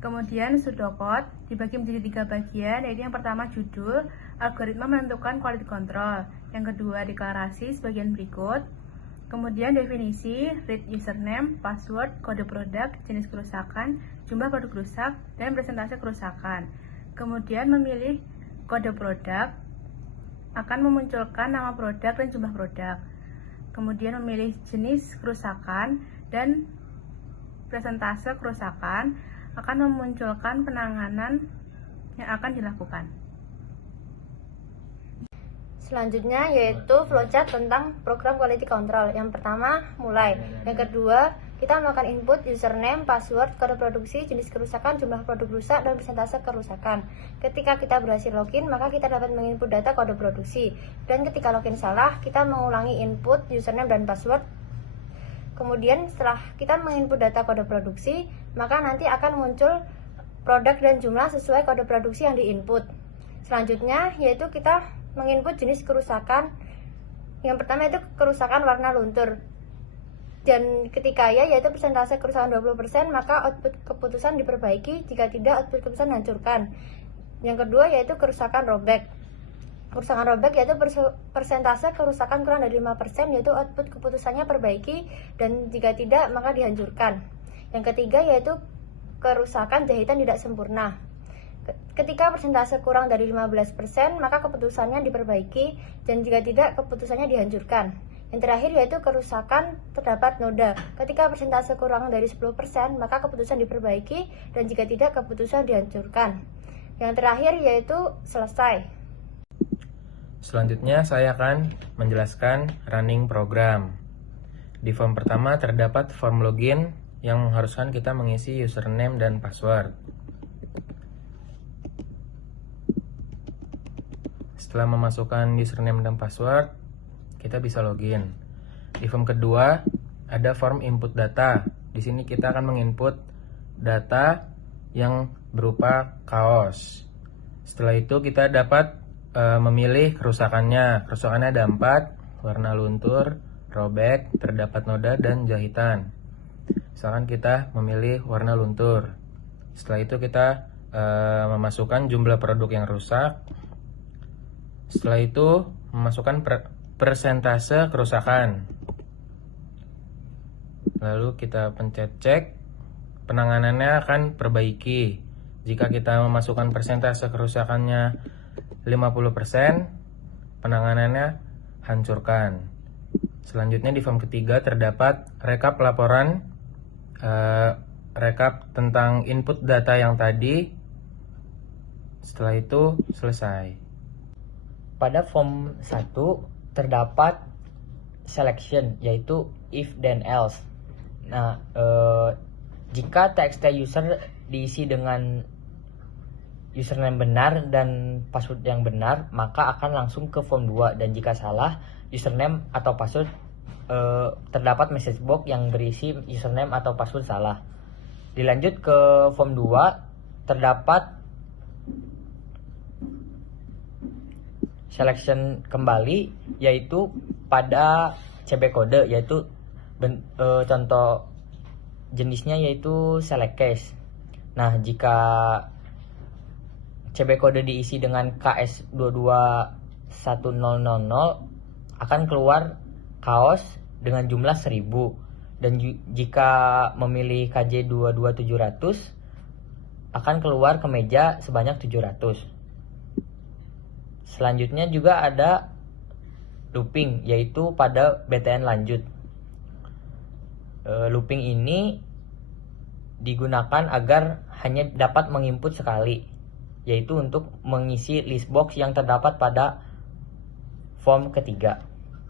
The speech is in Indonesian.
Kemudian pseudocode dibagi menjadi 3 bagian, yaitu yang pertama judul, algoritma menentukan quality control. Yang kedua deklarasi sebagian berikut. Kemudian definisi, read username, password, kode produk, jenis kerusakan, jumlah produk rusak, dan persentase kerusakan. Kemudian memilih kode produk akan memunculkan nama produk dan jumlah produk. Kemudian memilih jenis kerusakan dan persentase kerusakan akan memunculkan penanganan yang akan dilakukan. Selanjutnya yaitu flowchart tentang program quality control. Yang pertama, mulai. Yang kedua, kita melakukan input username, password, kode produksi, jenis kerusakan, jumlah produk rusak, dan persentase kerusakan. Ketika kita berhasil login, maka kita dapat menginput data kode produksi. Dan ketika login salah, kita mengulangi input username dan password. Kemudian setelah kita menginput data kode produksi, maka nanti akan muncul produk dan jumlah sesuai kode produksi yang diinput. Selanjutnya yaitu kita menginput jenis kerusakan. Yang pertama itu kerusakan warna luntur. Dan ketika ya yaitu persentase kerusakan 20%, maka output keputusan diperbaiki, jika tidak output keputusan hancurkan. Yang kedua yaitu kerusakan robek. Kerusakan robek yaitu persentase kerusakan kurang dari 5%, yaitu output keputusannya perbaiki, dan jika tidak maka dihancurkan. Yang ketiga yaitu kerusakan jahitan tidak sempurna. Ketika persentase kurang dari 15%, maka keputusannya diperbaiki, dan jika tidak keputusannya dihancurkan. Yang terakhir yaitu kerusakan terdapat noda. Ketika persentase kurang dari 10%, maka keputusan diperbaiki, dan jika tidak keputusan dihancurkan. Yang terakhir yaitu selesai. Selanjutnya saya akan menjelaskan running program. Di form pertama terdapat form login yang mengharuskan kita mengisi username dan password. Setelah memasukkan username dan password, kita bisa login. Di form kedua ada form input data. Di sini kita akan menginput data yang berupa kaos. Setelah itu kita dapat memilih kerusakannya. Kerusakannya ada 4, warna luntur, robek, terdapat noda, dan jahitan. Misalkan kita memilih warna luntur. Setelah itu kita memasukkan jumlah produk yang rusak. Setelah itu memasukkan persentase kerusakan. Lalu kita pencet cek. Penanganannya akan perbaiki. Jika kita memasukkan persentase kerusakannya 50%, penanganannya hancurkan. Selanjutnya di form ketiga terdapat rekap laporan, rekap tentang input data yang tadi. Setelah itu selesai. Pada form 1 terdapat selection, yaitu if then else. Nah, jika txt user diisi dengan username benar dan password yang benar, maka akan langsung ke form 2. Dan jika salah username atau password, terdapat message box yang berisi username atau password salah. Dilanjut ke form 2 terdapat selection kembali, yaitu pada CB kode, yaitu contoh jenisnya yaitu select case. Nah, jika CB kode diisi dengan KS22100 akan keluar kaos dengan jumlah 1000, dan jika memilih KJ22700 akan keluar kemeja sebanyak 700. Selanjutnya juga ada looping, yaitu pada BTN lanjut. Looping ini digunakan agar hanya dapat menginput sekali, yaitu untuk mengisi list box yang terdapat pada form ketiga.